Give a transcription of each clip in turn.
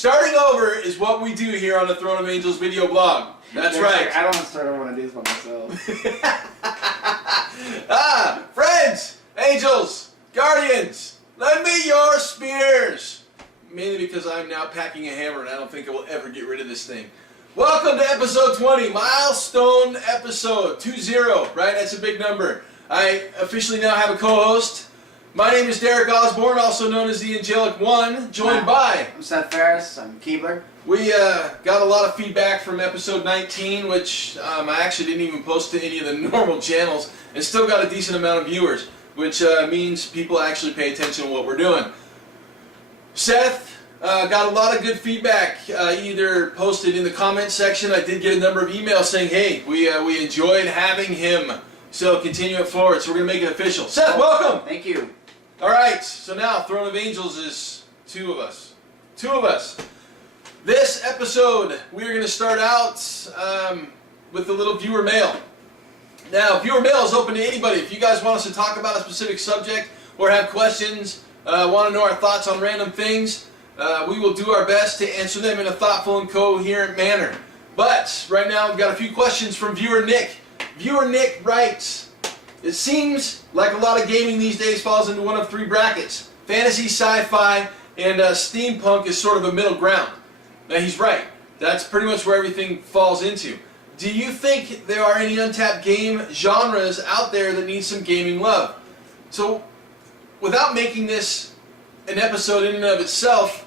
Starting over is what we do here on the Throne of Angels video blog. That's right. I don't want to start over one of these by myself. Friends, angels, guardians, lend me your spears. Mainly because I'm now packing a hammer and I don't think I will ever get rid of this thing. Welcome to episode 20, Milestone episode 20, right? That's a big number. I officially now have a co-host. My name is Derek Osborne, also known as the Angelic One, joined by... I'm Seth Ferris, I'm Keebler. We got a lot of feedback from episode 19, which I actually didn't even post to any of the normal channels, and still got a decent amount of viewers, which means people actually pay attention to what we're doing. Seth got a lot of good feedback, either posted in the comment section. I did get a number of emails saying, hey, we enjoyed having him, so continue it forward. So we're going to make it official. Seth, welcome! Thank you. Alright, so now Throne of Angels is two of us. Two of us. This episode, we're going to start out with a little viewer mail. Now, viewer mail is open to anybody. If you guys want us to talk about a specific subject or have questions, want to know our thoughts on random things, we will do our best to answer them in a thoughtful and coherent manner. But right now, we've got a few questions from viewer Nick. Viewer Nick writes, it seems like a lot of gaming these days falls into one of three brackets. Fantasy, sci-fi, and steampunk is sort of a middle ground. Now he's right. That's pretty much where everything falls into. Do you think there are any untapped game genres out there that need some gaming love? So, without making this an episode in and of itself,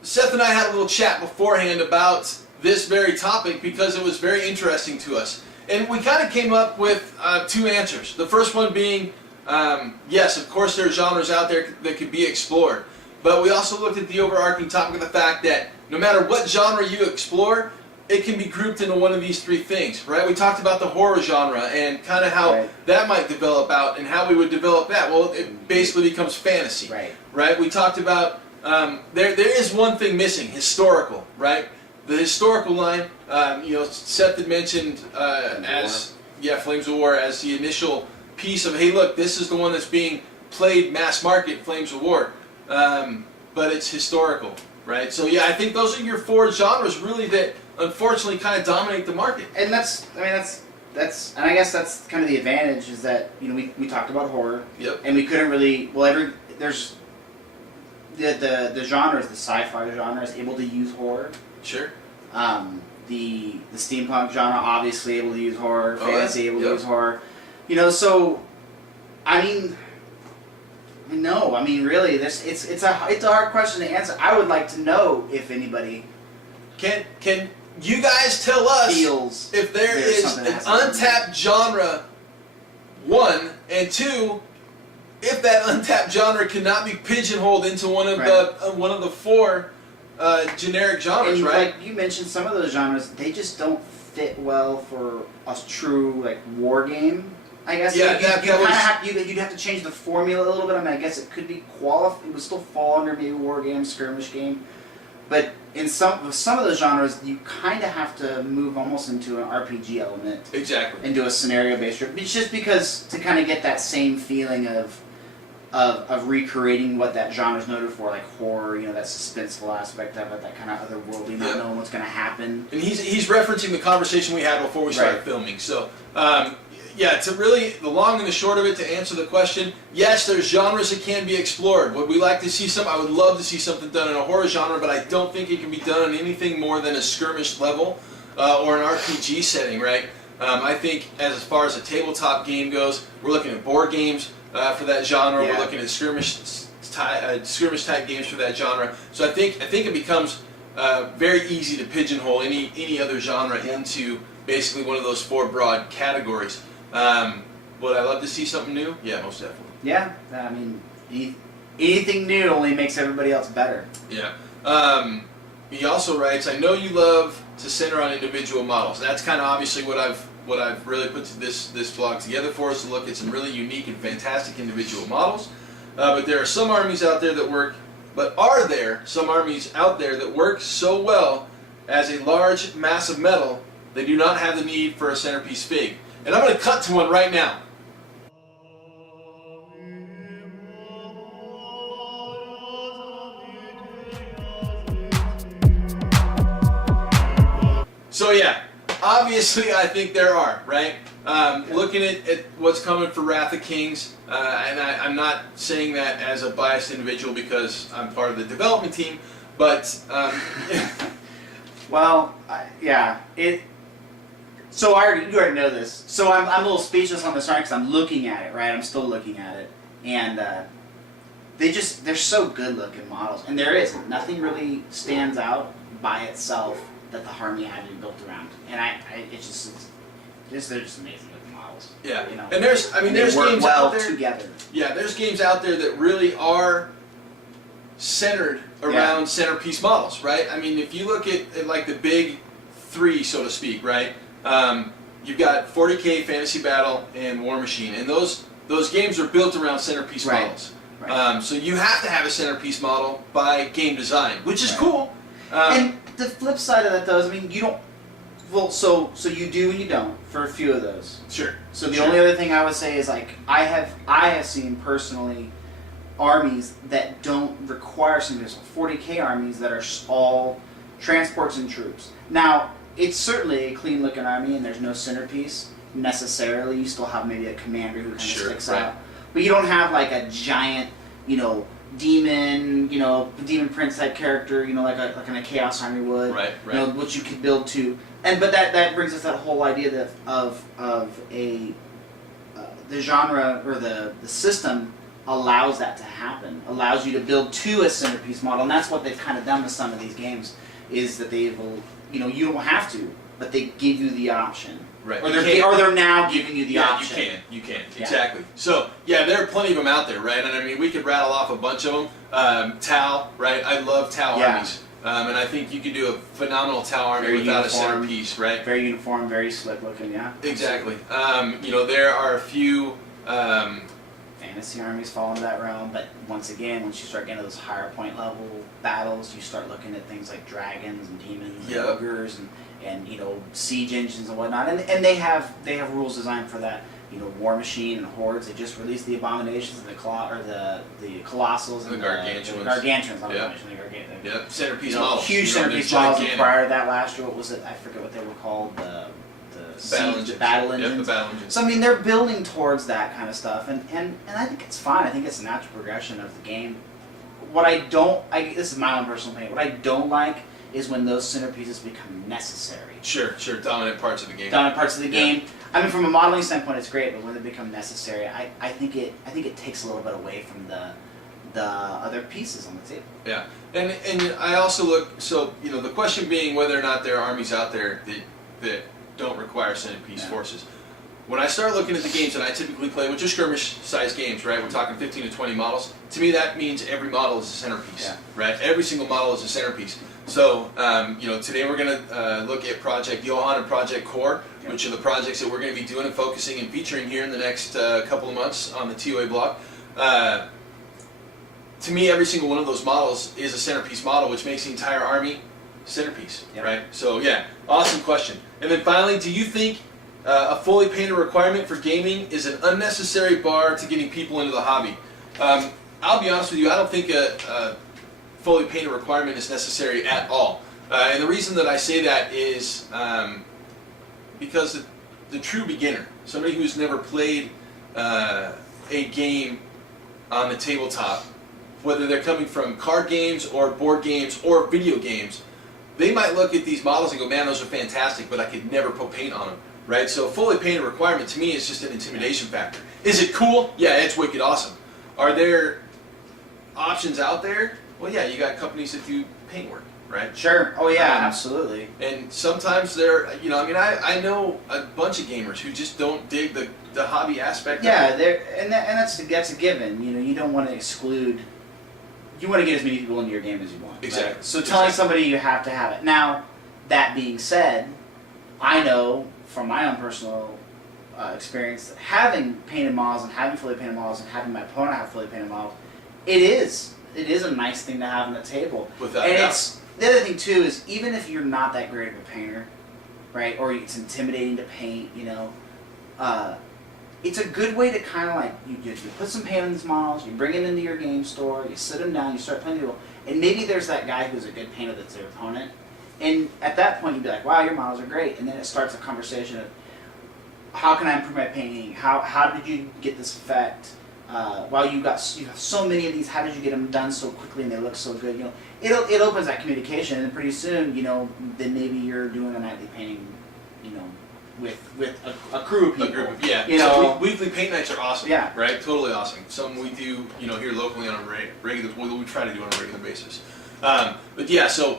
Seth and I had a little chat beforehand about this very topic because it was very interesting to us. And we kind of came up with two answers. The first one being, yes, of course there are genres out there that could be explored. But we also looked at the overarching topic of the fact that no matter what genre you explore, it can be grouped into one of these three things, right? We talked about the horror genre and kind of how that might develop out and how we would develop that. Well, it basically becomes fantasy, right? We talked about, there is one thing missing, historical, right? The historical line, Seth had mentioned Flames of War as the initial piece of, hey, look, this is the one that's being played mass market, Flames of War, but it's historical, right? So yeah, I think those are your four genres really that unfortunately kind of dominate the market. And and I guess that's kind of the advantage is that we talked about horror, and we couldn't really there's the genres, the sci-fi genre is able to use horror. Sure. The steampunk genre obviously able to use horror, fantasy able to use horror. So really, it's a hard question to answer. I would like to know if anybody can you guys tell us if there is an untapped genre, one, and two, if that untapped genre cannot be pigeonholed into one of the four generic genres, and right? Like you mentioned, some of those genres they just don't fit well for a true war game. I guess you'd have to change the formula a little bit. I mean, I guess it could be it would still fall under maybe war game, skirmish game, but in some of those genres, you kind of have to move almost into an RPG element. Exactly. Into a scenario-based. It's just because to kind of get that same feeling of recreating what that genre is noted for, like horror, that suspenseful aspect of it, that kind of otherworldly, not knowing what's going to happen. And he's referencing the conversation we had before we started filming. So, to really, the long and the short of it, to answer the question, yes, there's genres that can be explored. Would we like to see I would love to see something done in a horror genre, but I don't think it can be done on anything more than a skirmish level or an RPG setting, right? I think as far as a tabletop game goes, we're looking at board games for that genre. We're looking at skirmish type games for that genre. So I think it becomes very easy to pigeonhole any other genre into basically one of those four broad categories. Would I love to see something new? Yeah, most definitely. Yeah, I mean, anything new only makes everybody else better. Yeah. He also writes, I know you love to center on individual models. That's kind of obviously what I've really put this blog together for us to look at some really unique and fantastic individual models. But there are some armies out there that work. But are there some armies out there that work so well as a large mass of metal they do not have the need for a centerpiece fig? And I'm going to cut to one right now. So yeah, obviously I think there are, right? Looking at what's coming for Wrath of Kings, and I'm not saying that as a biased individual because I'm part of the development team, but well, yeah, it. So you already know this. So I'm a little speechless on this, right? Because I'm looking at it, right? I'm still looking at it, and they're so good looking models, and there is nothing really stands out by itself that the army had to be built around, and it's just they're just amazing looking models. Yeah, you know? And there's work games well out there together. Yeah, there's games out there that really are centered around centerpiece models, right? I mean, if you look at like the big three, so to speak, right? You've got 40K, Fantasy Battle, and War Machine, and those games are built around centerpiece models. Right. So you have to have a centerpiece model by game design, which is cool. And the flip side of that, though, is, I mean, you don't. Well, so you do and you don't for a few of those. Sure. So the only other thing I would say is, like, I have seen personally armies that don't require centerpiece. 40K armies that are all transports and troops. Now, it's certainly a clean looking army, and there's no centerpiece necessarily. You still have maybe a commander who kind of sticks out, but you don't have like a giant, demon, demon prince type character, like a chaos army would, right. Which you could build to. But that brings us that whole idea of the genre or the system allows that to happen, allows you to build to a centerpiece model, and that's what they've kind of done with some of these games, is that they've, you don't have to, but they give you the option. Right. Or they're now giving you the option. You can. Exactly. So, yeah, there are plenty of them out there, right? And I mean, we could rattle off a bunch of them. Tau, right? I love Tau armies. And I think you could do a phenomenal Tau army without a centerpiece, right? Very uniform, very slick looking, yeah. Exactly. There are a few... fantasy armies fall into that realm, but once again, once you start getting to those higher point level battles, you start looking at things like dragons and demons and ogres and siege engines and whatnot, and they have rules designed for that. War Machine and Hordes. They just released the Abominations and the Colossals and the Gargantuans. The Gargantuans. Yep. Centerpiece models. Huge centerpiece models. And prior to that, last year, what was it? I forget what they were called. The battle engines. Yep, the battle engines. So I mean, they're building towards that kind of stuff, and I think it's fine. I think it's a natural progression of the game. What I don't, this is my own personal opinion. What I don't like is when those centerpieces become necessary. Sure. Dominant parts of the game. I mean, from a modeling standpoint, it's great, but when they become necessary, I think it takes a little bit away from the other pieces on the table. Yeah, and I also look. So the question being whether or not there are armies out there that don't require centerpiece forces. When I start looking at the games that I typically play, which are skirmish-sized games, right? We're talking 15 to 20 models. To me, that means every model is a centerpiece, right? Every single model is a centerpiece. So, today we're going to look at Project Johan and Project C.O.R.E, which are the projects that we're going to be doing and focusing and featuring here in the next couple of months on the TOA blog. To me, every single one of those models is a centerpiece model, which makes the entire army centerpiece, right? So, awesome question. And then finally, do you think a fully painted requirement for gaming is an unnecessary bar to getting people into the hobby? I'll be honest with you, I don't think a fully painted requirement is necessary at all. And the reason that I say that is because the true beginner, somebody who's never played a game on the tabletop, whether they're coming from card games or board games or video games, they might look at these models and go, man, those are fantastic, but I could never put paint on them, right? So a fully painted requirement to me is just an intimidation factor. Is it cool? Yeah, it's wicked awesome. Are there options out there? Well, yeah, you got companies that do paint work, right? Sure. Oh, yeah, absolutely. And sometimes they're, I know a bunch of gamers who just don't dig the hobby aspect. Yeah, that's a given. You don't want to exclude. You want to get as many people into your game as you want. Exactly. Right? So telling somebody you have to have it. Now, that being said, I know from my own personal experience that having painted models and having fully painted models and having my opponent have fully painted models, it is a nice thing to have on the table. Without doubt. The other thing too is, even if you're not that great of a painter, right, or it's intimidating to paint, it's a good way to kind of like, you put some paint on these models, you bring them into your game store, you sit them down, you start playing people, and maybe there's that guy who's a good painter that's their opponent, And at that point, you'd be like, wow, your models are great. And then it starts a conversation of, how can I improve my painting? How did you get this effect? While you have so many of these, how did you get them done so quickly and they look so good? You know, it opens that communication, and pretty soon, you know, then maybe you're doing a nightly painting, you know, with a crew of people. You know, so weekly paint nights are awesome. Yeah. Right. Totally awesome. Something we do, you know, here locally on a regular. We try to do on a regular basis. But yeah, so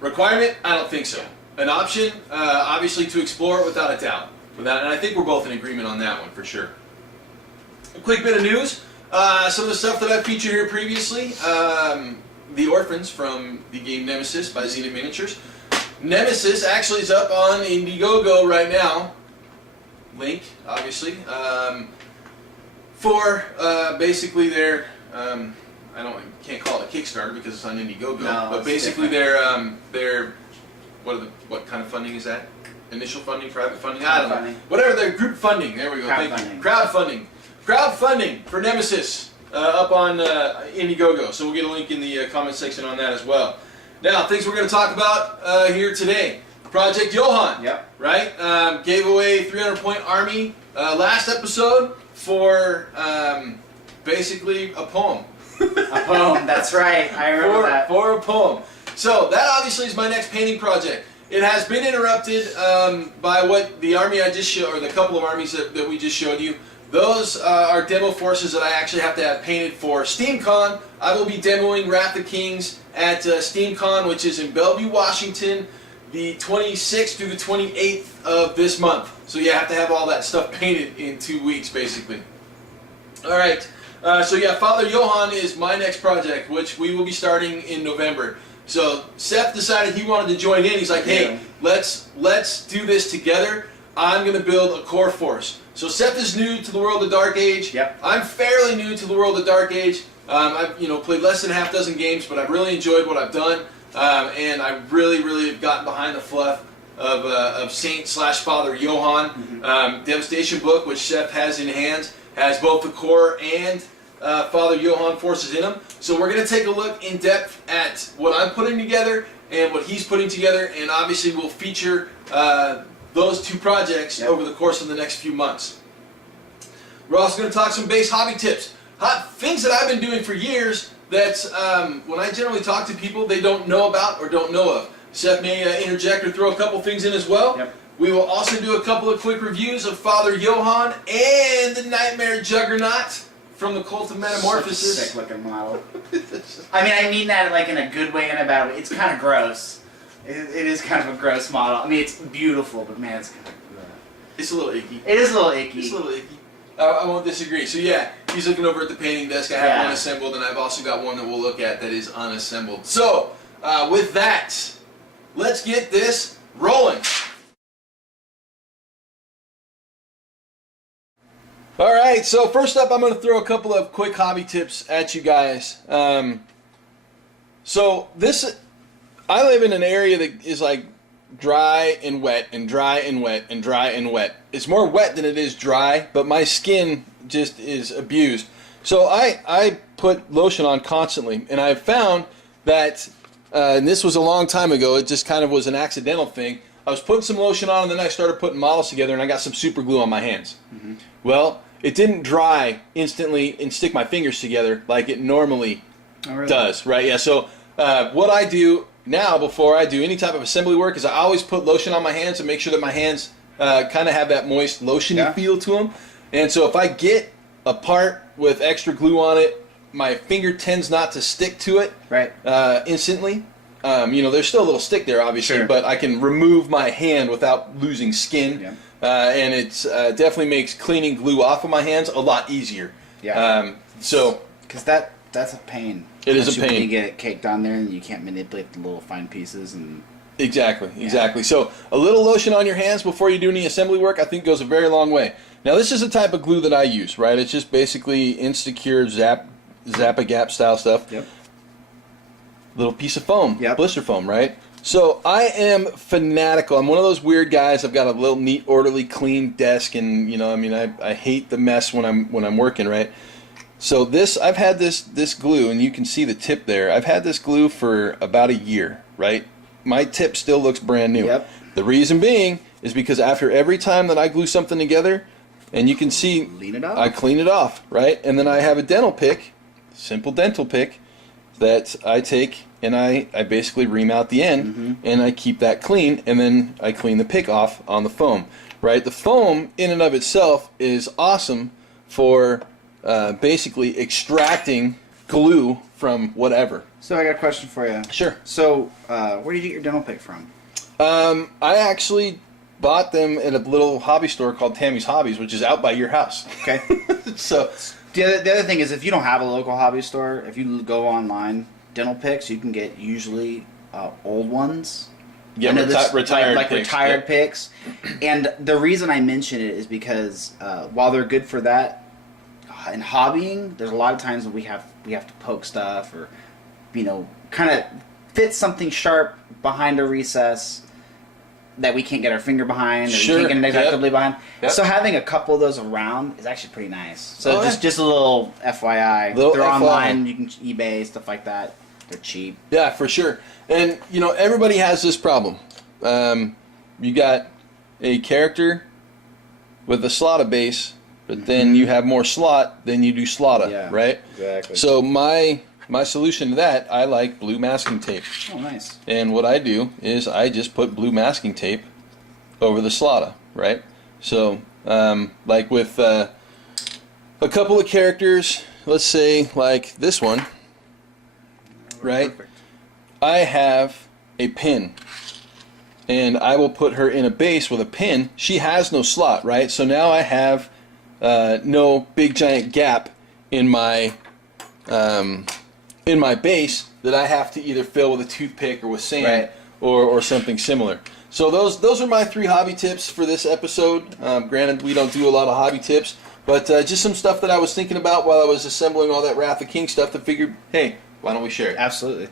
requirement, I don't think so. An option, obviously, to explore it without a doubt. And I think we're both in agreement on that one for sure. A quick bit of news. Some of the stuff that I've featured here previously. The Orphans from the game Nemesis by Zenith Miniatures. Nemesis actually is up on Indiegogo right now. Link, obviously. For basically their, can't call it a Kickstarter because it's on Indiegogo. No, but basically their what kind of funding is that? Initial funding, private funding? I don't know. Whatever their group funding. There we go. Thank you. Crowdfunding. Crowdfunding for Nemesis up on Indiegogo. So we'll get a link in the comment section on that as well. Now, things we're going to talk about here today. Project Johan. Yep. Right? Gave away 300-point army last episode for basically a poem. A poem, that's right. I remember that. For a poem. So that obviously is my next painting project. It has been interrupted by what the army I just showed, or the couple of armies that we just showed you. Those are demo forces that I actually have to have painted for SteamCon. I will be demoing Wrath of Kings at SteamCon, which is in Bellevue, Washington, the 26th through the 28th of this month. So you have to have all that stuff painted in 2 weeks, basically. All right. So yeah, Father Johann is my next project, which we will be starting in November. So Seth decided he wanted to join in. He's like, hey, let's do this together. I'm going to build a core force. So Seth is new to the world of Dark Age. Yep. I'm fairly new to the world of Dark Age. I've played less than half dozen games, but I've really enjoyed what I've done, and I really have gotten behind the fluff of Saint/Father Johann. Mm-hmm. Devastation book, which Seth has in hand, has both the core and Father Johann forces in them. So we're going to take a look in depth at what I'm putting together and what he's putting together, and obviously we'll feature those two projects over the course of the next few months. We're also going to talk some base hobby tips. Things that I've been doing for years that when I generally talk to people, they don't know about or don't know of. Seth may interject or throw a couple things in as well. Yep. We will also do a couple of quick reviews of Father Johann and the Nightmare Juggernaught from the Cult of Metamorphosis. Such a sick looking model. I mean that like in a good way and a bad way. It's kind of gross. It is kind of a gross model. I mean, it's beautiful, but man, it's kind of... It's a little icky. It is a little icky. It's a little icky. I won't disagree. So yeah, he's looking over at the painting desk. I have one assembled, and I've also got one that we'll look at that is unassembled. So, with that, let's get this rolling. Alright, so first up I'm going to throw a couple of quick hobby tips at you guys. I live in an area that is like dry and wet and dry and wet and dry and wet. It's more wet than it is dry, but my skin just is abused. So I put lotion on constantly, and I've found that, and this was a long time ago, it just kind of was an accidental thing. I was putting some lotion on, and then I started putting models together, and I got some super glue on my hands. Mm-hmm. Well, it didn't dry instantly and stick my fingers together like it normally does, right? Yeah, so what I do now, before I do any type of assembly work, is I always put lotion on my hands to make sure that my hands kind of have that moist, lotiony feel to them. And so if I get a part with extra glue on it, my finger tends not to stick to it instantly. There's still a little stick there, obviously, but I can remove my hand without losing skin. Yeah. And it definitely makes cleaning glue off of my hands a lot easier. Yeah. Because that's a pain. It is a pain. You get it caked on there and you can't manipulate the little fine pieces. And Exactly. So a little lotion on your hands before you do any assembly work, I think goes a very long way. Now this is the type of glue that I use, right? It's just basically Instacure Zap-A-Gap style stuff. Yep. Little piece of foam, blister foam, right? So I am fanatical. I'm one of those weird guys. I've got a little neat, orderly, clean desk, and I hate the mess when I'm working, right? So I've had this glue, and you can see the tip there. I've had this glue for about a year, right? my tip still looks brand new. Yep. The reason being is because after every time that I glue something together, and you can see, I clean it off, right? And then I have a dental pick, simple dental pick, that I take and I basically ream out the end, and I keep that clean, and then I clean the pick off on the foam, right? The foam in and of itself is awesome for basically extracting glue from whatever. So I got a question for you. Sure. So where did you get your dental pick from? I actually bought them at a little hobby store called Tammy's Hobbies, which is out by your house. Okay. So the other thing is, if you don't have a local hobby store, if you go online, dental picks, you can get usually old ones. Yeah, retired picks. And the reason I mention it is because while they're good for that, in hobbying, there's a lot of times that we have to poke stuff or, kind of fit something sharp behind a recess that we can't get our finger behind, or we can't get it exactly behind. Yep. So having a couple of those around is actually pretty nice. So just a little FYI. They're online, you can eBay, stuff like that. They're cheap. Yeah, for sure. And, everybody has this problem. You got a character with a slotta base, but then you have more slot than you do slotta, right? Exactly. So my solution to that, I like blue masking tape. Oh, nice. And what I do is I just put blue masking tape over the slotta, right? So, like with a couple of characters, let's say like this one, right? Perfect. I have a pin, and I will put her in a base with a pin. She has no slot, right? So now I have no big giant gap in my base that I have to either fill with a toothpick or with sand, or something similar. So those are my 3 hobby tips for this episode. Granted, we don't do a lot of hobby tips, but just some stuff that I was thinking about while I was assembling all that Wrath of King stuff that figured, hey, why don't we share it? Absolutely.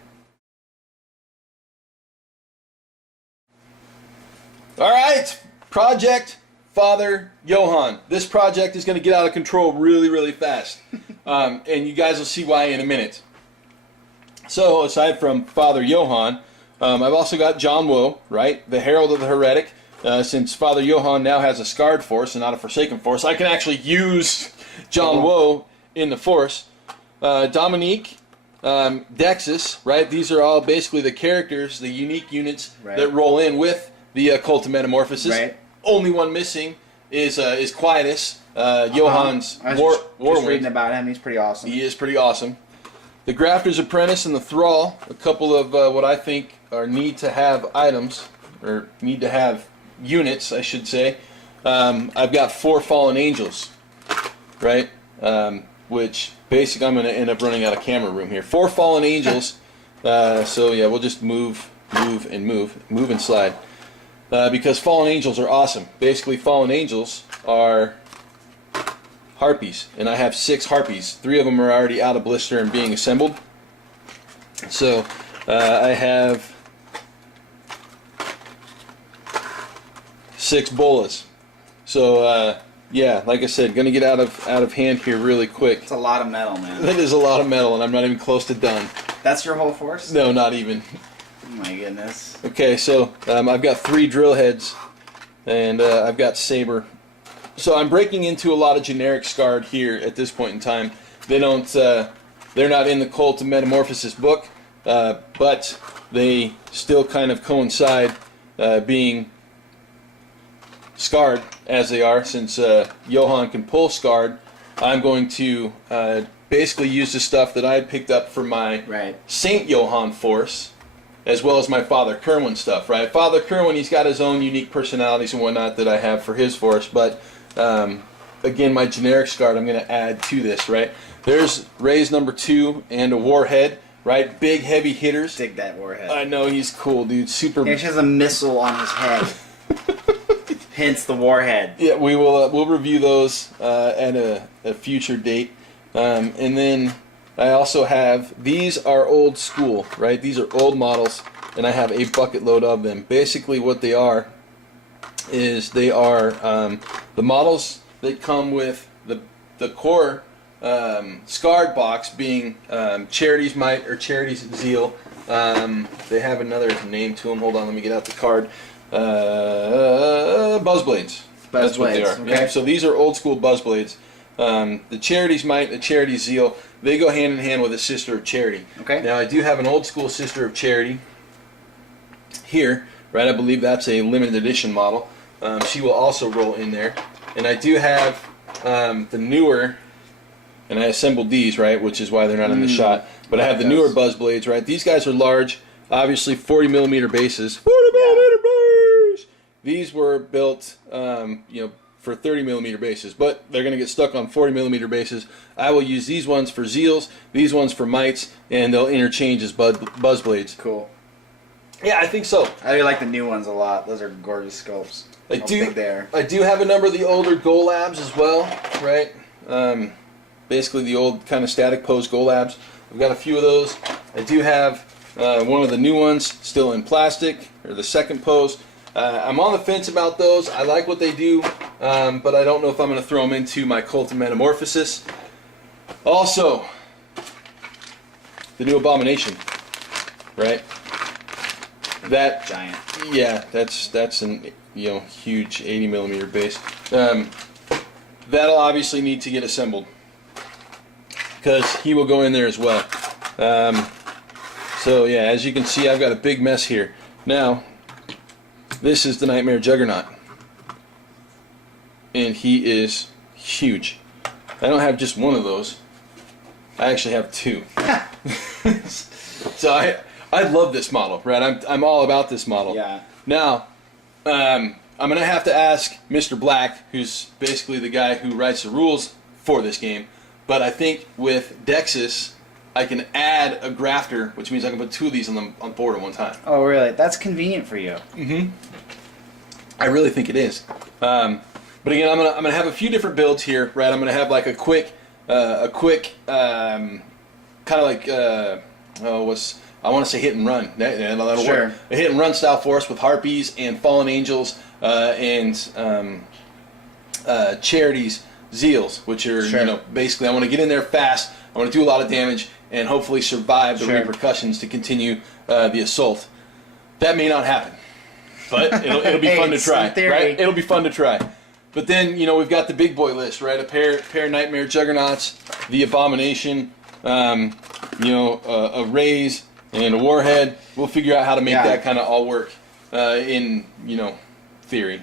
All right, Project Father Johann. This project is going to get out of control really, really fast. And you guys will see why in a minute. So, aside from Father Johann, I've also got John Woe, right? The Herald of the Heretic. Since Father Johann now has a scarred force and not a forsaken force, I can actually use John Woe in the force. Dominique, Dexus, right? These are all basically the characters, the unique units that roll in with the Cult of Metamorphosis. Right. Only one missing is Quietus, Johann's war. Just reading about him, he's pretty awesome. He is pretty awesome. The Grafter's Apprentice and the Thrall, a couple of what I think are need to have items, or need to have units, I should say. I've got 4 Fallen Angels, right? Which basically I'm going to end up running out of camera room here. 4 Fallen Angels. So yeah, we'll just move and slide. Because Fallen Angels are awesome. Basically, Fallen Angels are harpies, and I have 6 harpies. 3 of them are already out of blister and being assembled. So I have 6 bolas. So yeah, like I said, gonna get out of hand here really quick. It's a lot of metal, man. That is a lot of metal, and I'm not even close to done. That's your whole force? No, not even. Oh my goodness. Okay, so I've got 3 drill heads, and I've got saber. So I'm breaking into a lot of generic scarred here at this point in time. They don't, they're not in the Cult of Metamorphosis book, but they still kind of coincide being scarred as they are. Since Johan can pull scarred, I'm going to basically use the stuff that I had picked up for my Saint Johan force, as well as my Father Kerwin stuff, right? Father Kerwin, he's got his own unique personalities and whatnot that I have for his force, but again, my generic scarred I'm going to add to this, right? There's Ray's number 2 and a warhead, right? Big, heavy hitters. Dig that warhead. I know, he's cool, dude. Super. He actually has a missile on his head. Hence the warhead. Yeah, we will. We'll review those at a future date, and then I also have, these are old school, right? These are old models, and I have a bucket load of them. Basically what they are is they are the models that come with the core scarred box being Charity's Might or Charity's Zeal, They have another name to them. Hold on, let me get out the card. Buzzblades. That's what they are. Okay. Yeah, so these are old school Buzzblades. The Charity's Might, the Charity's Zeal, they go hand in hand with a Sister of Charity. Okay. Now I do have an old school Sister of Charity here, right? I believe that's a limited edition model. She will also roll in there. And I do have the newer, and I assembled these, right, which is why they're not in the shot. But I have the newer Buzzblades, right? These guys are large, obviously 40 millimeter bases. 40 millimeter bases! These were built, for 30 millimeter bases, but they're going to get stuck on 40 millimeter bases. I will use these ones for Zeals, these ones for Mites, and they'll interchange as Buzzblades. Cool. Yeah, I think so. I like the new ones a lot. Those are gorgeous sculpts. I How big they are. I do have a number of the older Golabs as well, right? Basically the old kind of static pose Golabs. I've got a few of those. I do have one of the new ones still in plastic, or the second pose. I'm on the fence about those. I like what they do, but I don't know if I'm going to throw them into my Cult of Metamorphosis. Also, the new Abomination, right? That giant. Yeah, that's an huge 80 millimeter base. That'll obviously need to get assembled because he will go in there as well. So yeah, as you can see, I've got a big mess here. Now, this is the Nightmare Juggernaught, and he is huge. I don't have just one of those. I actually have two. So I love this model, right? I'm all about this model. Yeah. Now, I'm going to have to ask Mr. Black, who's basically the guy who writes the rules for this game, but I think with Dexys, I can add a grafter, which means I can put two of these on board at one time. Oh, really? That's convenient for you. Mm-hmm. I really think it is. But again, I'm gonna have a few different builds here, right? I'm gonna have like a quick kind of like I want to say hit and run. That'll Sure. work. A hit and run style force with harpies and fallen angels and charities, zeals, which are Sure. basically I want to get in there fast. I want to do a lot of damage and hopefully survive the Sure. repercussions to continue the assault. That may not happen, but it'll be fun to try, right? It'll be fun to try. But then we've got the big boy list, right? A pair of Nightmare Juggernauts, the Abomination, a Raise, and a Warhead. We'll figure out how to make that kind of all work in theory.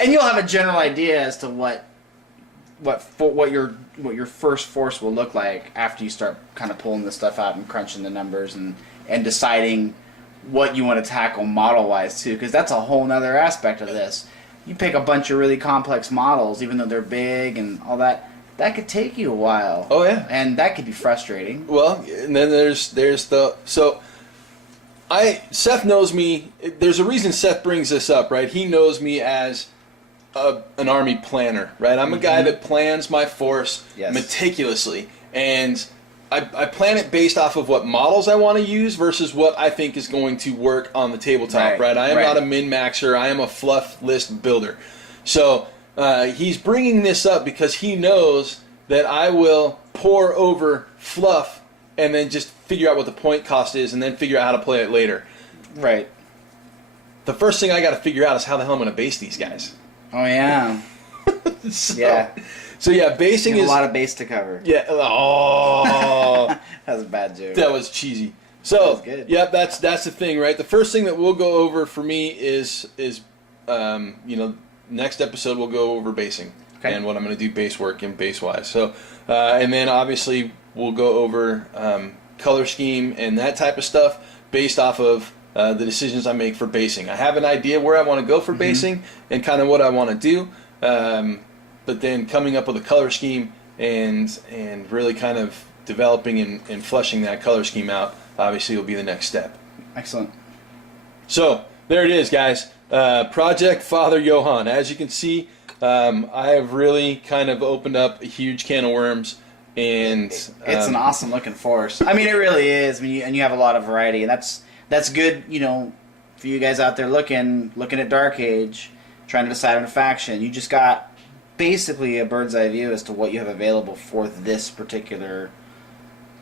And you'll have a general idea as to what your first force will look like after you start kind of pulling this stuff out and crunching the numbers and deciding what you want to tackle model-wise too, because that's a whole nother aspect of this. You pick a bunch of really complex models, even though they're big and all that, that could take you a while. Oh yeah, and that could be frustrating. Well, and then there's Seth knows me. There's a reason Seth brings this up, right? He knows me as an army planner, right? I'm a guy that plans my force meticulously, and I plan it based off of what models I want to use versus what I think is going to work on the tabletop, right? I am not a min-maxer. I am a fluff list builder. So he's bringing this up because he knows that I will pour over fluff and then just figure out what the point cost is and then figure out how to play it later. Right. The first thing I got to figure out is how the hell I'm going to base these guys. Oh, yeah. So yeah, basing is a lot of base to cover. Yeah. Oh, that was a bad joke. That was cheesy. So that was good. Yeah, that's the thing, right? The first thing that we'll go over for me is next episode we'll go over basing and what I'm going to do base work and base wise. So and then obviously we'll go over color scheme and that type of stuff based off of the decisions I make for basing. I have an idea where I want to go for basing and kind of what I want to do. But then coming up with a color scheme and really kind of developing and fleshing that color scheme out obviously will be the next step. Excellent. So there it is, guys. Project Father Johann. As you can see, I have really kind of opened up a huge can of worms, and it's an awesome looking force. I mean, it really is. I mean, and you have a lot of variety, and that's good. For you guys out there looking at Dark Age, trying to decide on a faction. You just got basically a bird's eye view as to what you have available for this particular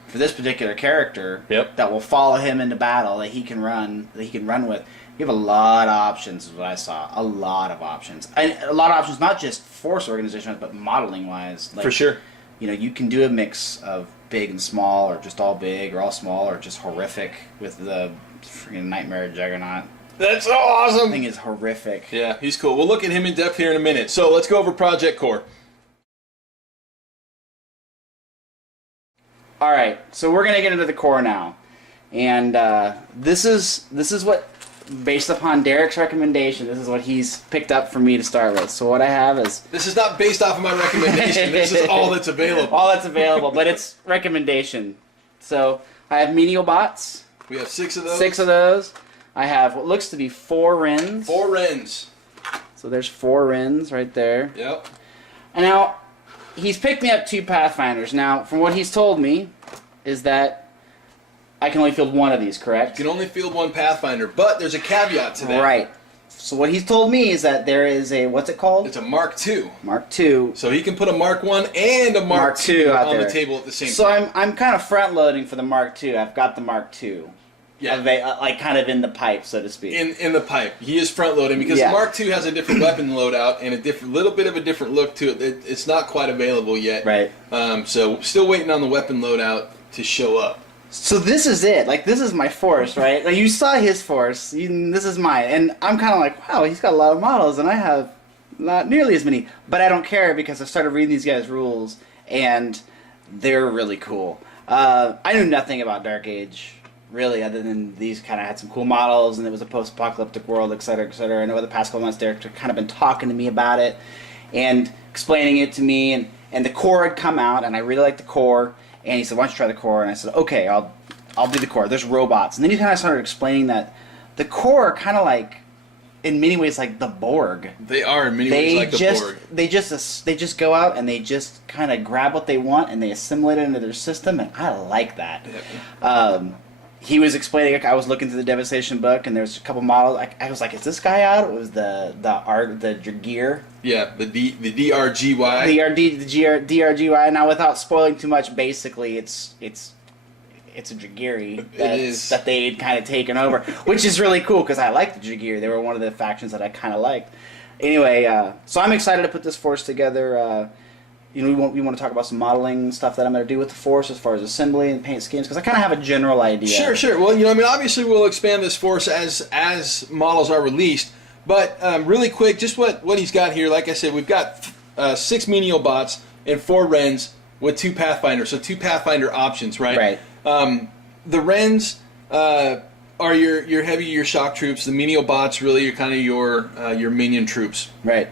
for this particular character that will follow him into battle that he can run with. You have a lot of options, is what I saw. A lot of options. And a lot of options, not just force organization, but modeling wise. For sure. You can do a mix of big and small, or just all big, or all small, or just horrific with the freaking Nightmare Juggernaught. That's so awesome! That thing is horrific. Yeah, he's cool. We'll look at him in depth here in a minute. So let's go over Project C.O.R.E. Alright, so we're going to get into the core now. And this is what, based upon Derek's recommendation, this is what he's picked up for me to start with. So what I have is... This is not based off of my recommendation. This is all that's available. All that's available, but it's recommendation. So I have menial bots. We have 6 of those. 6 of those. I have what looks to be 4 Wrens. 4 Wrens. So there's 4 Wrens right there. Yep. And now, he's picked me up 2 Pathfinders. Now, from what he's told me, is that I can only field 1 of these, correct? You can only field 1 Pathfinder, but there's a caveat to that. Right. So what he's told me is that there is a, what's it called? It's a Mark II. Mark II. So he can put a Mark I and a Mark II on the table at the same time. So I'm kind of front loading for the Mark II. I've got the Mark II. Yeah. Like kind of in the pipe, so to speak. In the pipe. He is front loading because the Mark II has a different weapon loadout and a little bit of a different look to it. It's not quite available yet. Right. So still waiting on the weapon loadout to show up. So this is it. Like, this is my force, right? Like, you saw his force. This is mine. And I'm kind of like, wow, he's got a lot of models, and I have not nearly as many. But I don't care because I started reading these guys' rules, and they're really cool. I knew nothing about Dark Age, really, other than these kind of had some cool models, and it was a post-apocalyptic world, etc., etc. I know the past couple months, Derek had kind of been talking to me about it and explaining it to me, and the core had come out, and I really liked the core. And he said, why don't you try the core? And I said, okay, I'll do the core. There's robots. And then he kind of started explaining that the core are kind of like, in many ways, like the Borg. They are in many ways like the Borg. They just go out and they just kind of grab what they want and they assimilate it into their system, and I like that. Yeah. He was explaining, I was looking through the Devastation book, and there's a couple models. I was like, is this guy out? It was the Dragir. Yeah, the DRGY. The DRGY. Now, without spoiling too much, basically, it's a Dragiri that they'd kind of taken over, which is really cool because I like the Dragir. They were one of the factions that I kind of liked. Anyway, so I'm excited to put this force together. We want to talk about some modeling stuff that I'm going to do with the force as far as assembly and paint schemes, because I kind of have a general idea. Sure. Well, obviously we'll expand this force as models are released. But really quick, just what he's got here. Like I said, we've got 6 menial bots and 4 Wrens with 2 Pathfinders, so 2 Pathfinder options, right? Right. The Wrens are your heavy, your shock troops. The menial bots really are kind of your minion troops. Right.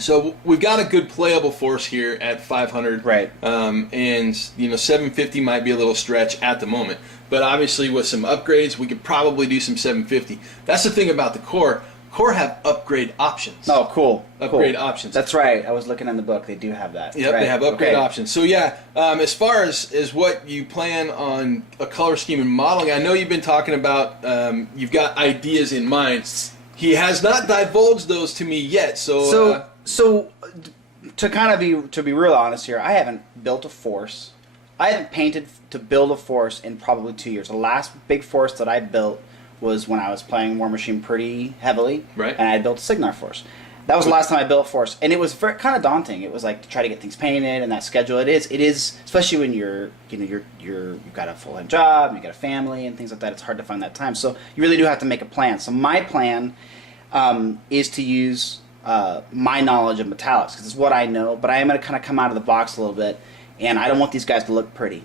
So we've got a good playable force here at 500. Right. And 750 might be a little stretch at the moment. But obviously with some upgrades, we could probably do some 750. That's the thing about the core. Core have upgrade options. Oh, cool. Upgrade options. That's right. I was looking in the book. They do have that. Yep, right. They have upgrade options. So yeah, as far as what you plan on a color scheme and modeling, I know you've been talking about, you've got ideas in mind. He has not divulged those to me yet, so to be real honest here, I haven't built a force. I haven't painted to build a force in probably 2 years. The last big force that I built was when I was playing War Machine pretty heavily, right? And I built a Signar force. That was the last time I built a force, and it was kind of daunting. It was like to try to get things painted and that schedule. It is, especially when you've got a full-time job, you got a family and things like that. It's hard to find that time. So you really do have to make a plan. So my plan is to use my knowledge of metallics, because it's what I know, but I am going to kind of come out of the box a little bit, and I don't want these guys to look pretty.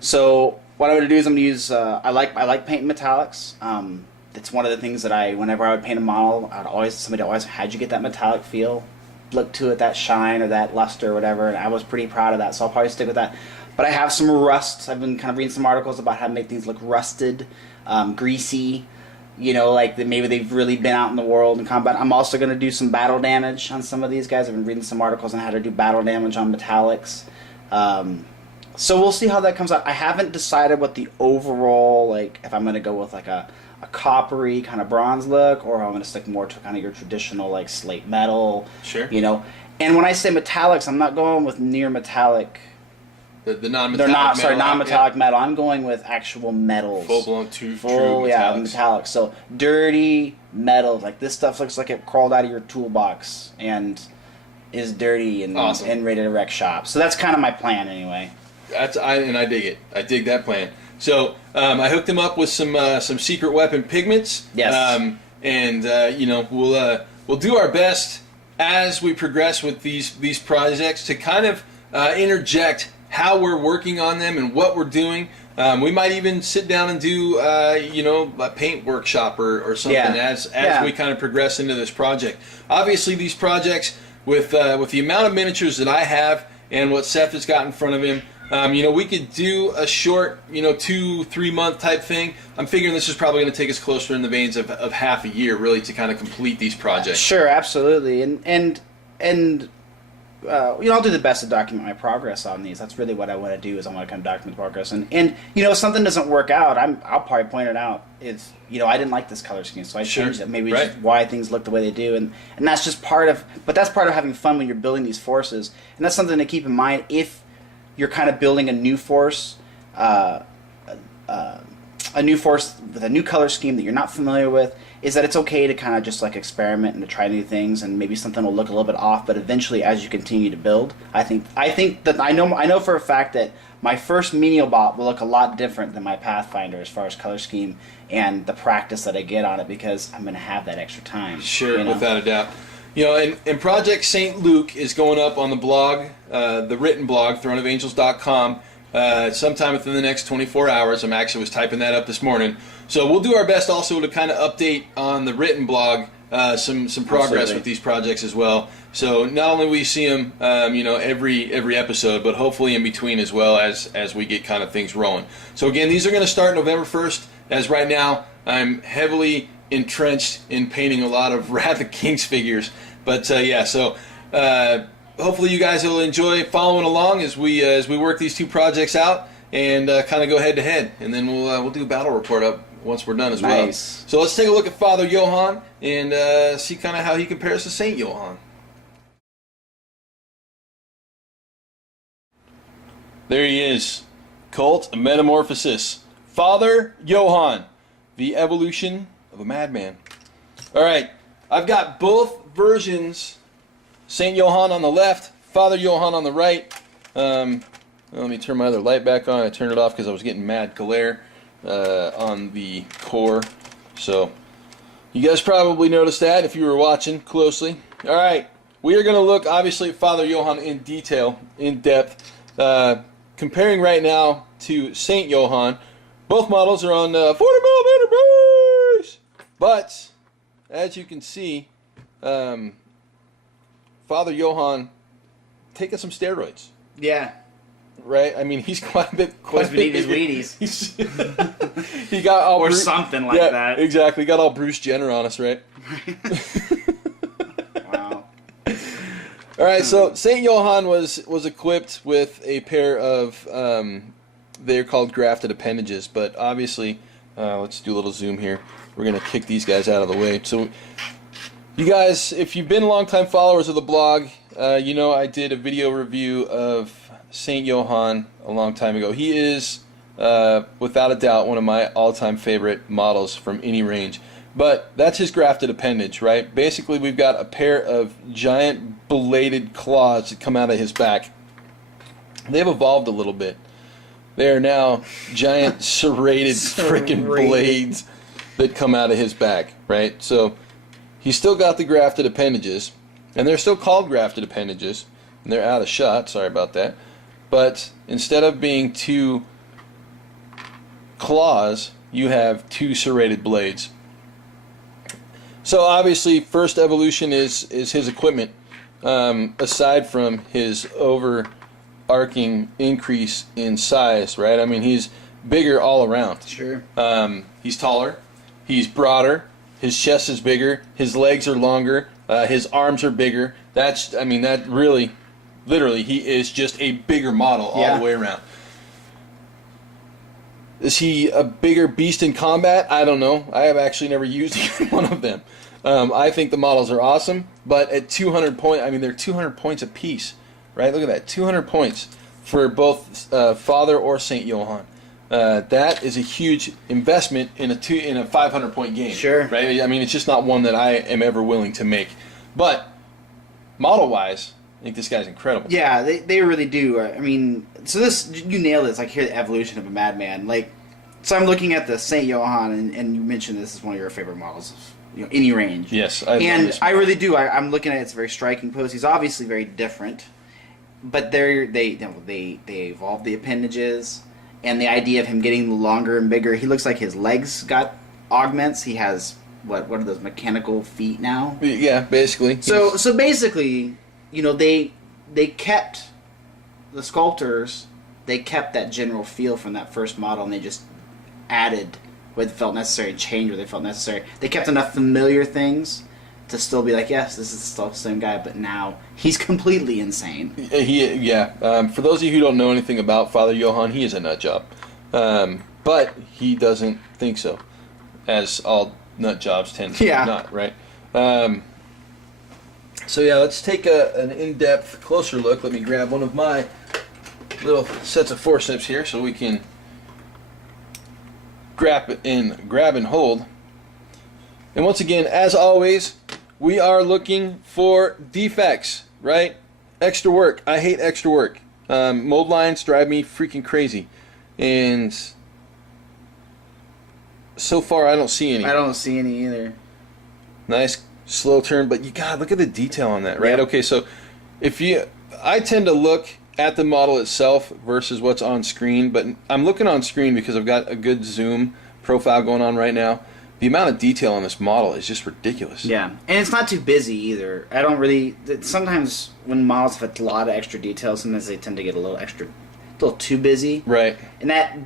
So what I'm going to do is I'm going to use, I like painting metallics. It's one of the things that whenever I would paint a model, somebody always had you get that metallic feel, look to it, that shine or that luster or whatever, and I was pretty proud of that, so I'll probably stick with that. But I have some rust. I've been kind of reading some articles about how to make things look rusted, greasy, like maybe they've really been out in the world in combat. I'm also going to do some battle damage on some of these guys. I've been reading some articles on how to do battle damage on metallics. So we'll see how that comes out. I haven't decided what the overall, if I'm going to go with a coppery kind of bronze look, or I'm going to stick more to kind of your traditional slate metal. Sure. And when I say metallics, I'm not going with near metallic The non-metallic They're not, metal. sorry, non-metallic metal. I'm going with actual metals. Full-blown true yeah, metallics. metallic. So dirty metal. Like this stuff looks like it crawled out of your toolbox and is dirty and ready to wreck shop. So that's kind of my plan anyway. I dig it. I dig that plan. So I hooked him up with some secret weapon pigments. Yes. We'll do our best as we progress with these projects to kind of interject how we're working on them and what we're doing. We might even sit down and do a paint workshop or something as we kind of progress into this project. Obviously, these projects with the amount of miniatures that I have and what Seth has got in front of him. We could do a short, 2-3 month type thing. I'm figuring this is probably going to take us closer in the veins of half a year, really, to kind of complete these projects. Sure, absolutely, and I'll do the best to document my progress on these. That's really what I want to do. Is I want to kind of document the progress, and if something doesn't work out, I'll probably point it out. It's I didn't like this color scheme, so I changed it. Maybe it's just why things look the way they do, and that's just part of. But that's part of having fun when you're building these forces, and that's something to keep in mind if you're kind of building a new force, with a new color scheme that you're not familiar with, is that it's okay to kind of just like experiment and to try new things, and maybe something will look a little bit off, but eventually as you continue to build, I think that I know for a fact that my first menial bot will look a lot different than my Pathfinder as far as color scheme and the practice that I get on it, because I'm going to have that extra time. Sure, without a doubt. And Project St. Luke is going up on the blog, the written blog, throneofangels.com, sometime within the next 24 hours. I actually was typing that up this morning. So we'll do our best also to kind of update on the written blog some progress with these projects as well. So not only will you see them, every episode, but hopefully in between as well as we get kind of things rolling. So again, these are going to start November 1st. As right now, I'm heavily entrenched in painting a lot of Wrath of Kings figures, but hopefully you guys will enjoy following along as we work these two projects out and kind of go head to head, and then we'll do a battle report up once we're done as well. So let's take a look at Father Johann and see kind of how he compares to Saint Johann. There he is, Cult of Metamorphosis, Father Johann, the evolution of a madman. All right, I've got both versions, Saint Johann on the left, Father Johann on the right. Let me turn my other light back on. I turned it off because I was getting mad glare on the core. So you guys probably noticed that if you were watching closely. All right, we are going to look obviously at Father Johann in detail, in depth, comparing right now to Saint Johann. Both models are on 40mm base, but as you can see, Father Johann taking some steroids. Yeah. Right? I mean, he's quite a bit. Need his Wheaties. He got all or something like that. Exactly. He got all Bruce Jenner on us, right? Wow. All right. So Saint Johann was equipped with a pair of they're called grafted appendages, but obviously, let's do a little zoom here. We're gonna kick these guys out of the way. So, you guys, if you've been longtime followers of the blog, I did a video review of Saint Johann a long time ago. He is, without a doubt, one of my all-time favorite models from any range. But that's his grafted appendage, right? Basically, we've got a pair of giant bladed claws that come out of his back. They've evolved a little bit. They are now giant serrated freaking blades that come out of his back, right? So he's still got the grafted appendages, and they're still called grafted appendages, and they're out of shot, sorry about that. But instead of being two claws, you have two serrated blades. So obviously, first evolution is his equipment. Aside from his overarching increase in size, right? I mean, he's bigger all around. Sure. He's taller. He's broader. His chest is bigger. His legs are longer. His arms are bigger. That really, literally, he is just a bigger model all the way around. Is he a bigger beast in combat? I don't know. I have actually never used either one of them. I think the models are awesome, but at 200 points, they're 200 points apiece, right? Look at that, 200 points. for both Father or Saint Johann. That is a huge investment in a 500-point game. Sure. Right? I mean, it's just not one that I am ever willing to make. But model-wise, I think this guy's incredible. Yeah, they really do. I mean, so this, you nailed it. It's like, here, the evolution of a madman. Like, so I'm looking at the Saint Johann, and you mentioned this is one of your favorite models of any range. Yes, I really do. I'm looking at it, it's a very striking pose. He's obviously very different, but they evolved the appendages, and the idea of him getting longer and bigger. He looks like his legs got augments. He has what are those, mechanical feet now? Yeah, basically. So basically, they kept the sculptors. They kept that general feel from that first model, and they just added what they felt necessary, changed what they felt necessary. They kept enough familiar things to still be like, yes, this is still the same guy, but now he's completely insane. For those of you who don't know anything about Father Johann, he is a nut job. But he doesn't think so, as all nut jobs tend to not, right? So yeah, let's take an in-depth, closer look. Let me grab one of my little sets of forceps here so we can grab and hold. And once again, as always, we are looking for defects, right? Extra work. I hate extra work. Mold lines drive me freaking crazy. And so far, I don't see any. I don't see any either. Nice slow turn, but you gotta look at the detail on that, right? Yep. Okay, so I tend to look at the model itself versus what's on screen, but I'm looking on screen because I've got a good zoom profile going on right now. The amount of detail on this model is just ridiculous. Yeah, and it's not too busy either. I don't really. Sometimes when models have a lot of extra detail, sometimes they tend to get a little too busy. Right. And that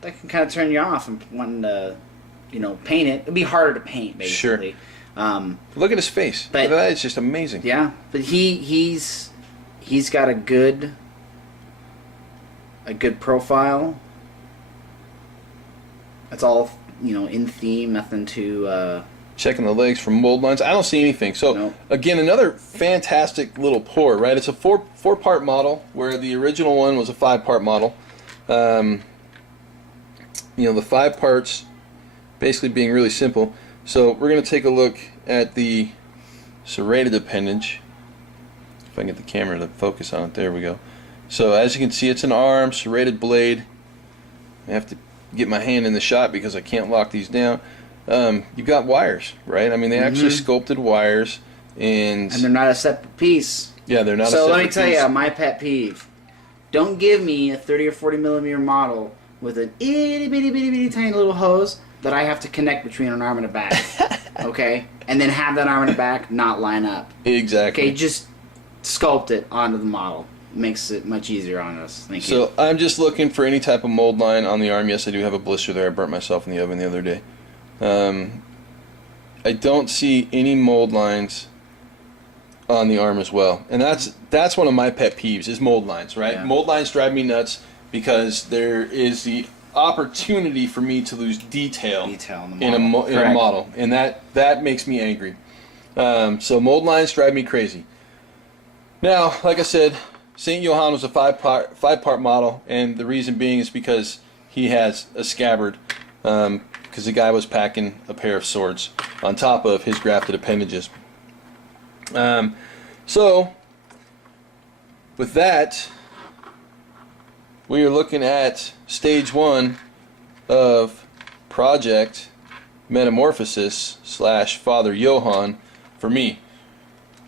can kind of turn you off and wanting to, paint it. It'd be harder to paint, basically. Sure. Look at his face. But that is just amazing. Yeah, but he's got a good profile. That's all, in theme, nothing to... Checking the legs for mold lines. I don't see anything. So, nope. Again, another fantastic little pour, right? It's a four-part model, where the original one was a 5-part model. The 5 parts basically being really simple. So, we're going to take a look at the serrated appendage. If I can get the camera to focus on it, there we go. So as you can see, it's an arm, serrated blade. I have to get my hand in the shot because I can't lock these down. You've got wires, right? I mean, they actually sculpted wires, and they're not a separate piece. Yeah, they're not. So a separate let me tell you, my pet peeve: don't give me a 30 or 40 millimeter model with an itty bitty tiny little hose that I have to connect between an arm and a back. Okay, and then have that arm and a back not line up. Exactly. Okay, just sculpt it onto the model. Makes it much easier on us. Thank you. So I'm just looking for any type of mold line on the arm. Yes, I do have a blister there. I burnt myself in the oven the other day. I don't see any mold lines on the arm as well, and that's one of my pet peeves is mold lines. Right? Yeah. Mold lines drive me nuts because there is the opportunity for me to lose detail in a model, and that makes me angry. So mold lines drive me crazy. Now, like I said, St. Johann was a 5-part model, and the reason being is because he has a scabbard, because the guy was packing a pair of swords on top of his grafted appendages. So, with that, we are looking at stage 1 of Project Metamorphosis / Father Johann for me.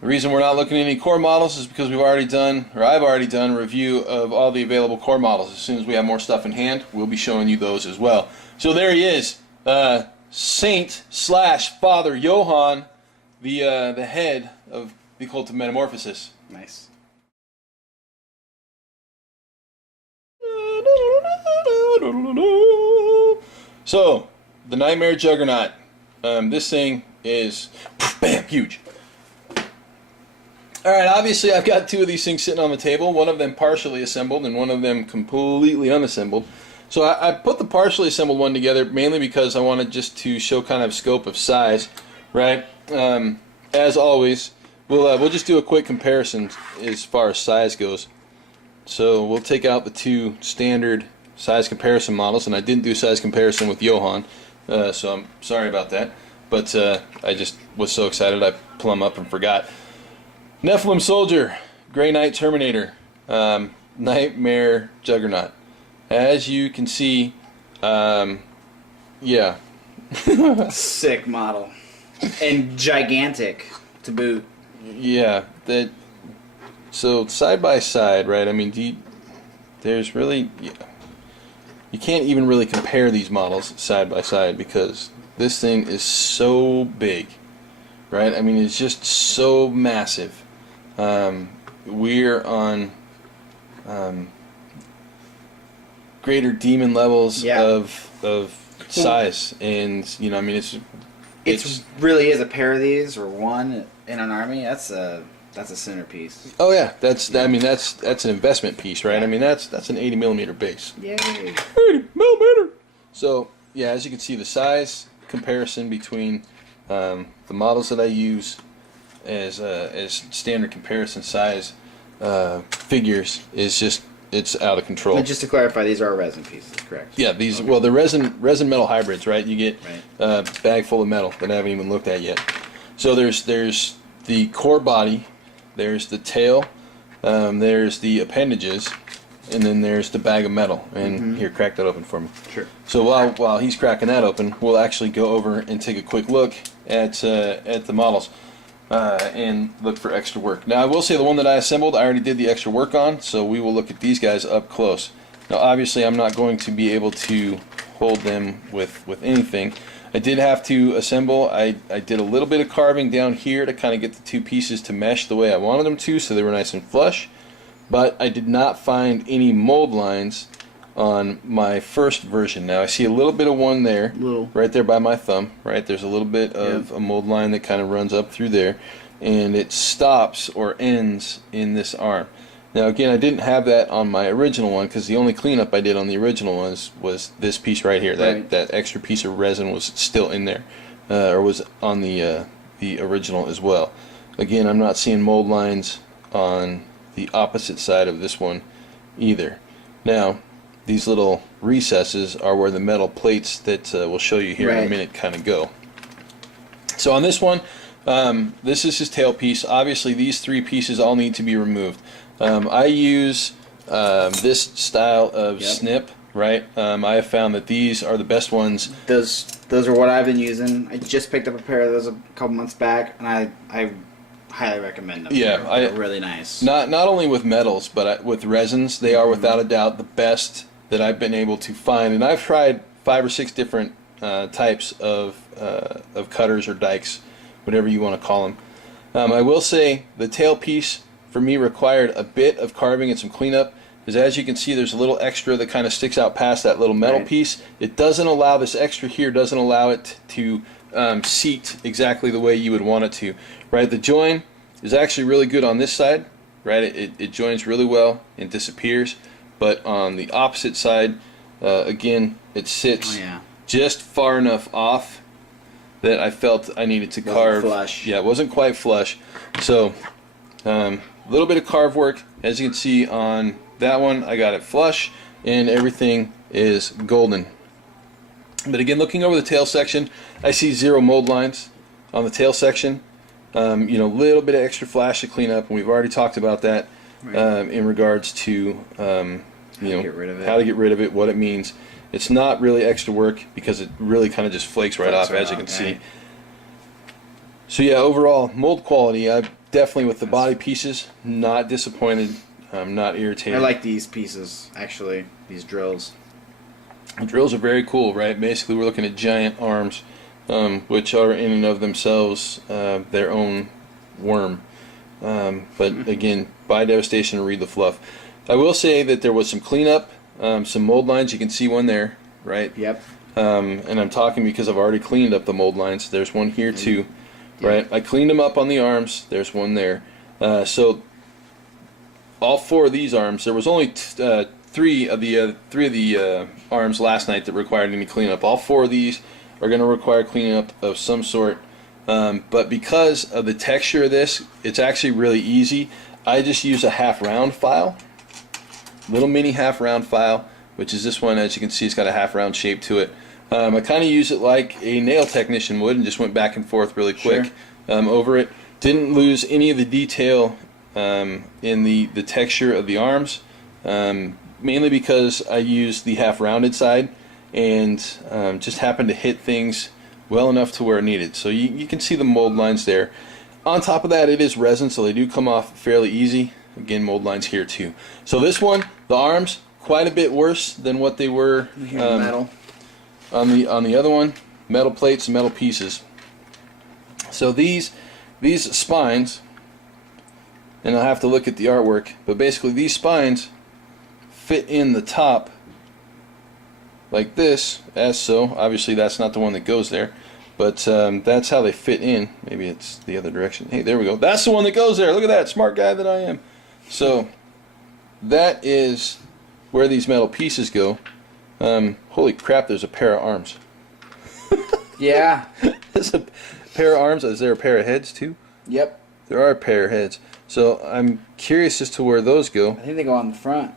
The reason we're not looking at any core models is because I've already done a review of all the available core models. As soon as we have more stuff in hand, we'll be showing you those as well. So there he is, Saint / Father Johann, the head of the Cult of Metamorphosis. Nice. So, the Nightmare Juggernaught. This thing is, bam, huge. Alright, obviously I've got 2 of these things sitting on the table, one of them partially assembled and one of them completely unassembled. So I put the partially assembled one together mainly because I wanted just to show kind of scope of size, right? As always, we'll just do a quick comparison as far as size goes. So we'll take out the two standard size comparison models, and I didn't do size comparison with Johan, so I'm sorry about that. But I just was so excited I plumb up and forgot. Nephilim Soldier, Grey Knight Terminator, Nightmare Juggernaught. As you can see, yeah. Sick model. And gigantic to boot. Yeah, that. So side by side, right? I mean, there's really, you can't even really compare these models side by side because this thing is so big, right? I mean, it's just so massive. We're on greater demon levels of size, and I mean, it's really is a pair of these or one in an army. That's a centerpiece. Oh yeah, I mean that's an investment piece, right? Yeah. I mean that's an 80mm base. Yay! 80mm. So yeah, as you can see, the size comparison between the models that I use as standard comparison size figures is just, it's out of control. And just to clarify, these are resin pieces, correct? Yeah, these well, the resin metal hybrids, right? You get a bag full of metal that I haven't even looked at yet. So there's the core body, there's the tail, there's the appendages, and then there's the bag of metal. And here, crack that open for me. Sure. So while he's cracking that open, we'll actually go over and take a quick look at the models. And look for extra work. Now I will say the one that I assembled, I already did the extra work on, so we will look at these guys up close. Now obviously I'm not going to be able to hold them with anything. I did have to assemble. I did a little bit of carving down here to kind of get the two pieces to mesh the way I wanted them to, so they were nice and flush, but I did not find any mold lines on my first version. Now I see a little bit of one there, right there by my thumb, right? There's a little bit of a mold line that kind of runs up through there, and it stops or ends in this arm. Now again, I didn't have that on my original one because the only cleanup I did on the original one was this piece right here. That extra piece of resin was still in there, or was on the original as well. Again, I'm not seeing mold lines on the opposite side of this one either. Now, these little recesses are where the metal plates that we'll show you here in a minute kind of go. So on this one, this is his tail piece. Obviously these three pieces all need to be removed. I use this style of snip, right? I have found that these are the best ones. Those are what I've been using. I just picked up a pair of those a couple months back, and I highly recommend them. Yeah, they're really nice. Not only with metals, but with resins, they are without a doubt the best that I've been able to find, and I've tried 5 or 6 different types of cutters or dikes, whatever you want to call them. I will say the tail piece for me required a bit of carving and some cleanup, because as you can see there's a little extra that kind of sticks out past that little metal piece. It doesn't allow, this extra here doesn't allow it to seat exactly the way you would want it to, right? The join is actually really good on this side, right? It joins really well and disappears. But on the opposite side, again, it sits just far enough off that I felt I needed to carve. Flush. Yeah, it wasn't quite flush. So, a little bit of carve work. As you can see on that one, I got it flush, and everything is golden. But again, looking over the tail section, I see 0 mold lines on the tail section. Little bit of extra flash to clean up, and we've already talked about that. In regards to how to get rid of it, what it means. It's not really extra work because it really kind of just flakes right off, as you can see. So yeah, overall mold quality, I definitely, with the body pieces, not disappointed. I'm not irritated. I like these pieces actually. These drills. The drills are very cool, right? Basically, we're looking at giant arms, which are in and of themselves their own worm. But again, buy devastation and read the fluff. I will say that there was some cleanup, some mold lines. You can see one there, right? Yep. And I'm talking because I've already cleaned up the mold lines. There's one here too, right? I cleaned them up on the arms. There's one there. So all 4 of these arms. There was only 3 of the arms last night that required any cleanup. All 4 of these are going to require cleanup of some sort. But because of the texture of this, it's actually really easy. I just use a half round file, little mini half round file, which is this one. As you can see, it's got a half round shape to it. I kind of use it like a nail technician would, and just went back and forth really quick over it. Didn't lose any of the detail in the texture of the arms, mainly because I used the half rounded side, and just happened to hit things well enough to where it needed. So you can see the mold lines there. On top of that, it is resin, so they do come off fairly easy. Again, mold lines here too. So this one, the arms, quite a bit worse than what they were metal. on the other one. Metal plates and metal pieces. So these spines, and I'll have to look at the artwork, but basically these spines fit in the top like this, as so. Obviously that's not the one that goes there, but that's how they fit in. Maybe it's the other direction. Hey, there we go. That's the one that goes there. Look at that, smart guy that I am. So that is where these metal pieces go. Holy crap, there's a pair of arms. Yeah. There's a pair of arms. Is there a pair of heads too? Yep. There are a pair of heads. So I'm curious as to where those go. I think they go on the front.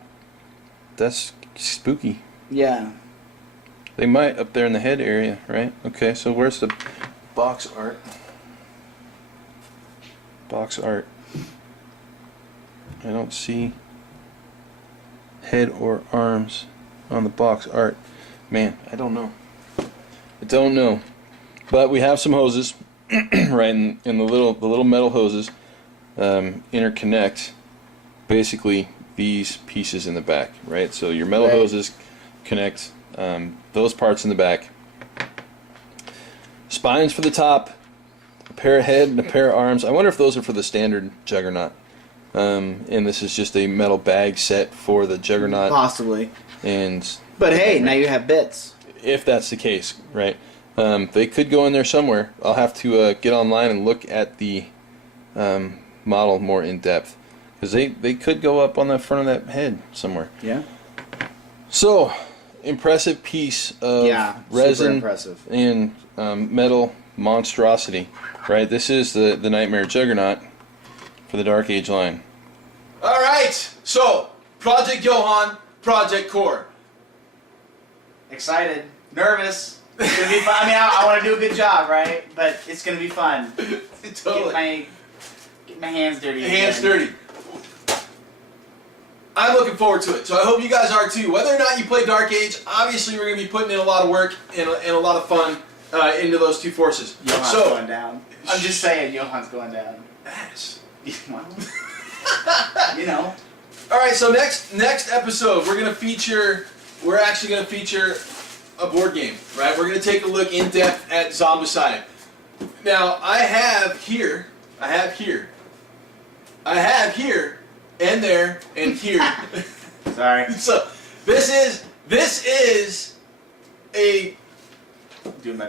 That's spooky. Yeah. They might up there in the head area, right? Okay, so where's the box art? Box art. I don't see head or arms on the box art. Man, I don't know. I don't know. But we have some hoses, right? And the little metal hoses interconnect basically these pieces in the back, right? So your metal hoses connect those parts in the back. Spines for the top, a pair of head and a pair of arms. I wonder if those are for the standard Juggernaut. And this is just a metal bag set for the Juggernaut. Possibly. But hey, now you have bits. If that's the case, right? They could go in there somewhere. I'll have to get online and look at the model more in depth, because they could go up on the front of that head somewhere. Yeah. So, impressive piece of resin and metal monstrosity, right? This is the Nightmare Juggernaught for the Dark Age line. All right, so Project Johan, Project C.O.R.E. Excited, nervous. It's gonna be fun. I mean, I want to do a good job, right? But it's gonna be fun. Totally. Get my hands dirty. Hands dirty. I'm looking forward to it, so I hope you guys are too. Whether or not you play Dark Age, obviously we're going to be putting in a lot of work and a lot of fun into those two forces. Johan's going down. I'm just saying, Johan's going down. Yes. Well, you know. All right, so next episode we're actually going to feature a board game, right? We're going to take a look in depth at Zombicide. Now I have here, and there, and here. Sorry. So this is a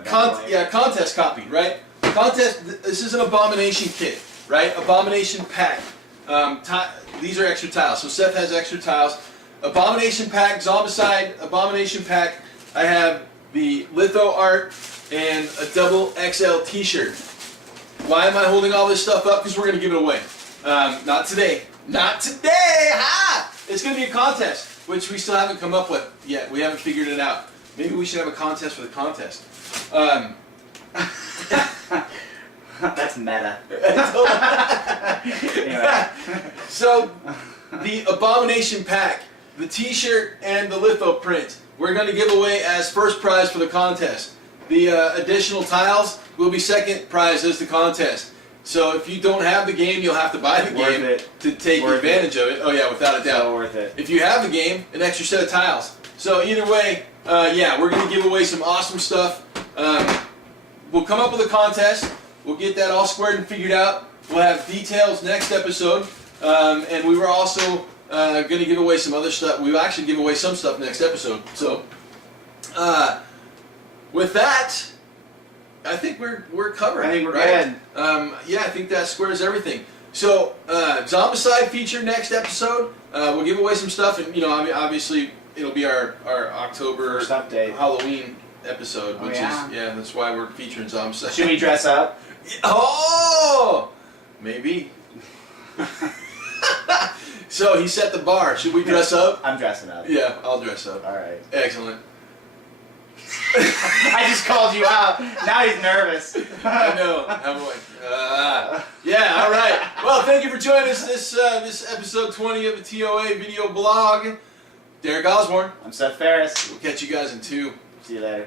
contest copy, right? This is an Abomination kit, right? Abomination pack. These are extra tiles. So Seth has extra tiles. Abomination pack, Zombicide, Abomination pack. I have the litho art and a double XL T-shirt. Why am I holding all this stuff up? Because we're going to give it away. Not today. Not today! Ha! It's going to be a contest, which we still haven't come up with yet. We haven't figured it out. Maybe we should have a contest for the contest. That's meta. Anyway. So, the Abomination pack, the T-shirt, and the litho print, we're going to give away as first prize for the contest. The additional tiles will be second prize as the contest. So if you don't have the game, you'll have to buy the game to take advantage of it. Oh yeah, without a doubt. So worth it. If you have the game, an extra set of tiles. So either way, we're going to give away some awesome stuff. We'll come up with a contest. We'll get that all squared and figured out. We'll have details next episode. And we were also going to give away some other stuff. We'll actually give away some stuff next episode. So with that, I think we're covered. I think we're right? good. I think that squares everything. So, Zombicide feature next episode. We'll give away some stuff, and obviously it'll be our October first update Halloween episode, which is yeah, that's why we're featuring Zombicide. Should we dress up? Oh, maybe. So he set the bar. Should we dress up? I'm dressing up. Yeah, I'll dress up. All right. Excellent. I just called you out. Now he's nervous. I know. I'm like, yeah, all right. Well, thank you for joining us this episode 20 of the TOA video blog. Derek Osborne. I'm Seth Ferris. We'll catch you guys in 2. See you later.